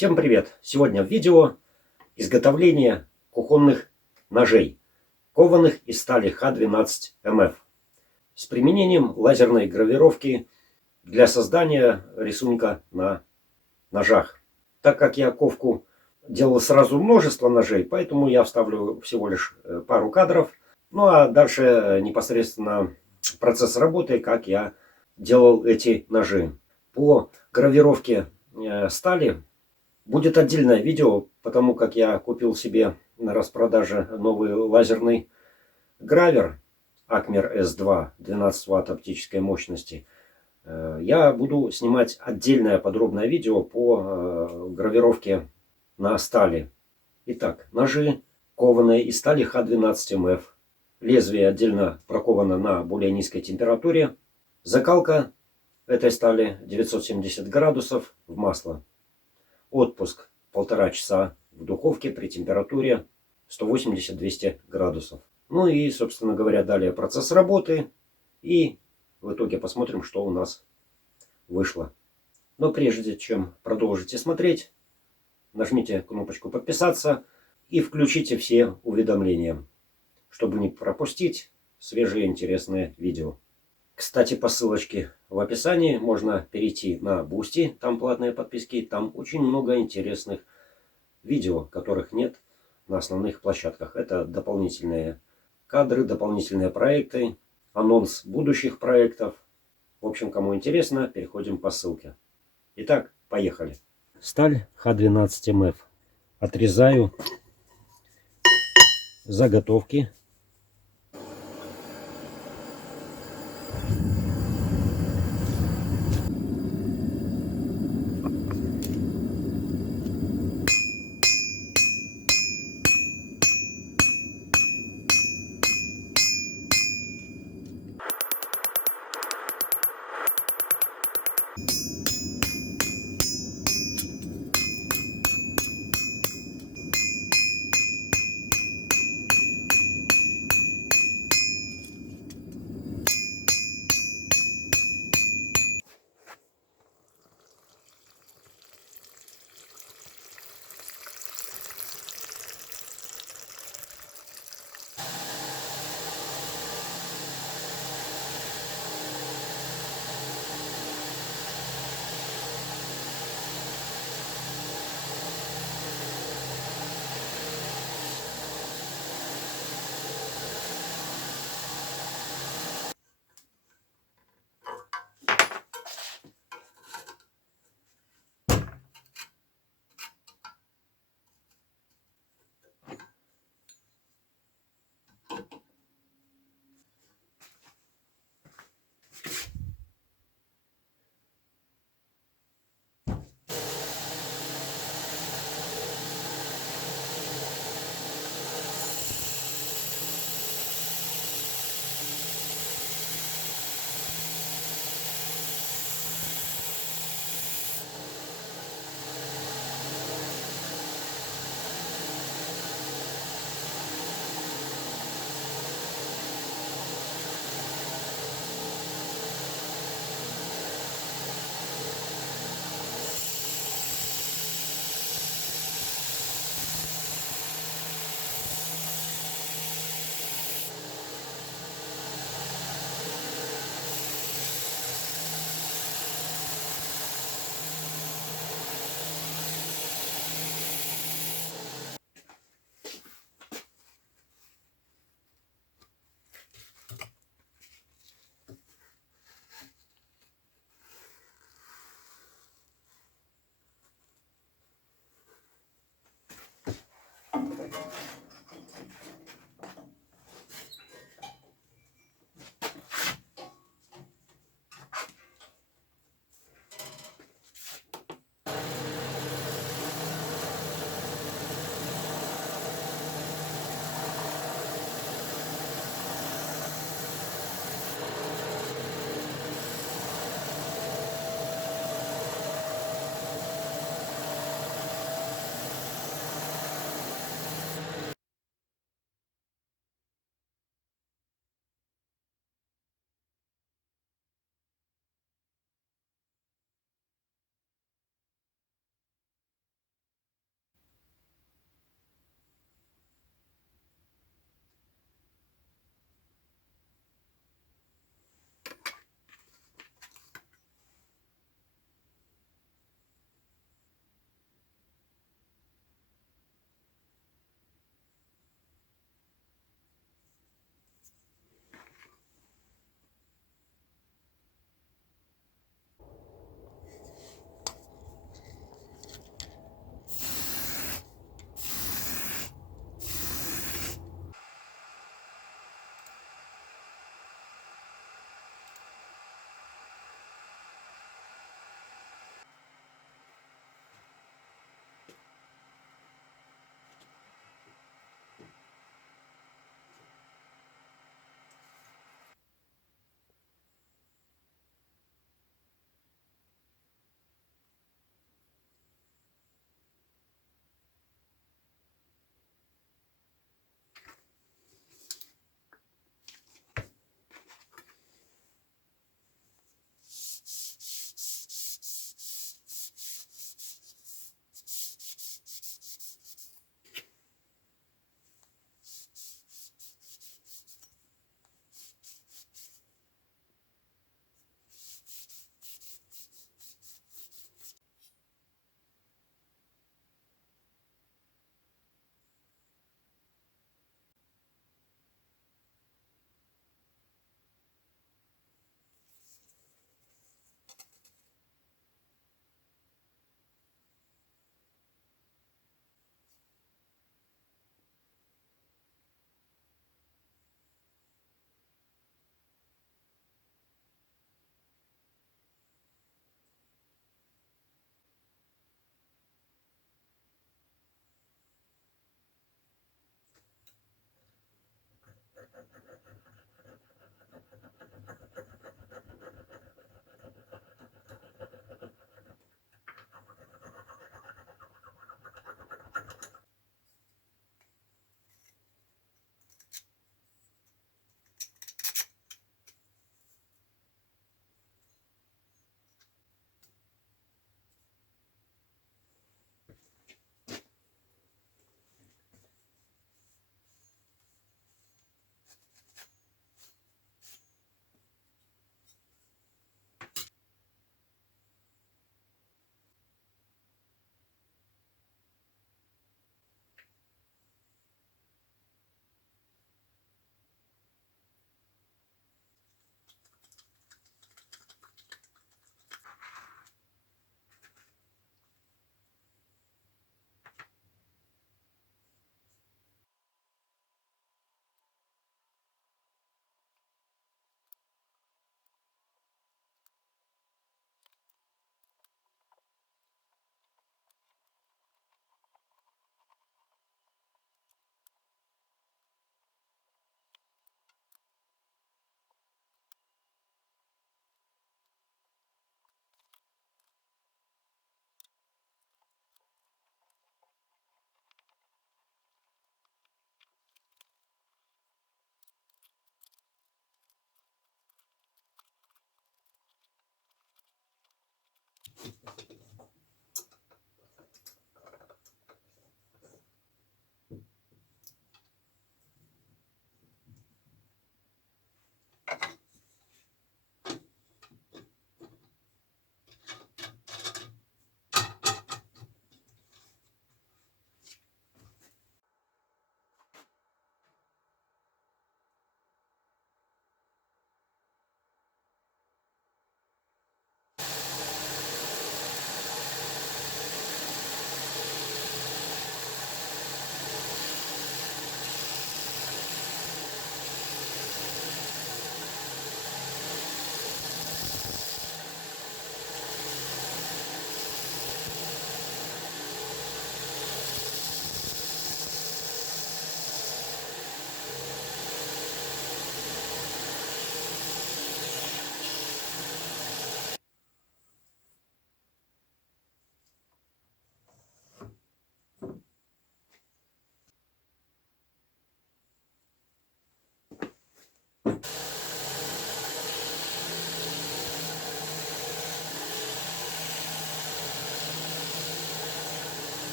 Всем привет! Сегодня в видео изготовление кухонных ножей, кованых из стали Х12МФ с применением лазерной гравировки для создания рисунка на ножах. Так как я ковку делал сразу множество ножей, поэтому я вставлю всего лишь пару кадров. Ну а дальше непосредственно процесс работы, как я делал эти ножи. По гравировке стали будет отдельное видео, потому как я купил себе на распродаже новый лазерный гравер Acmer S2 12 Вт оптической мощности. Я буду снимать отдельное подробное видео по гравировке на стали. Итак, ножи кованые из стали Х12МФ. Лезвие отдельно проковано на более низкой температуре. Закалка этой стали 970 градусов в масло. Отпуск 1,5 часа в духовке при температуре 180-200 градусов. Ну и, собственно говоря, далее процесс работы. И в итоге посмотрим, что у нас вышло. Но прежде чем продолжите смотреть, нажмите кнопочку подписаться и включите все уведомления, чтобы не пропустить свежие интересные видео. Кстати, по ссылочке в описании можно перейти на Boosty, там платные подписки, там очень много интересных видео, которых нет на основных площадках. Это дополнительные кадры, дополнительные проекты, анонс будущих проектов. В общем, кому интересно, переходим по ссылке. Итак, поехали. Сталь Х12МФ. Отрезаю заготовки.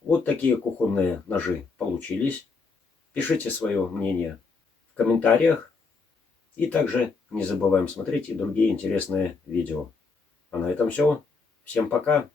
Вот такие кухонные ножи получились. Пишите свое мнение в комментариях. И также не забываем смотреть и другие интересные видео. А на этом все. Всем пока.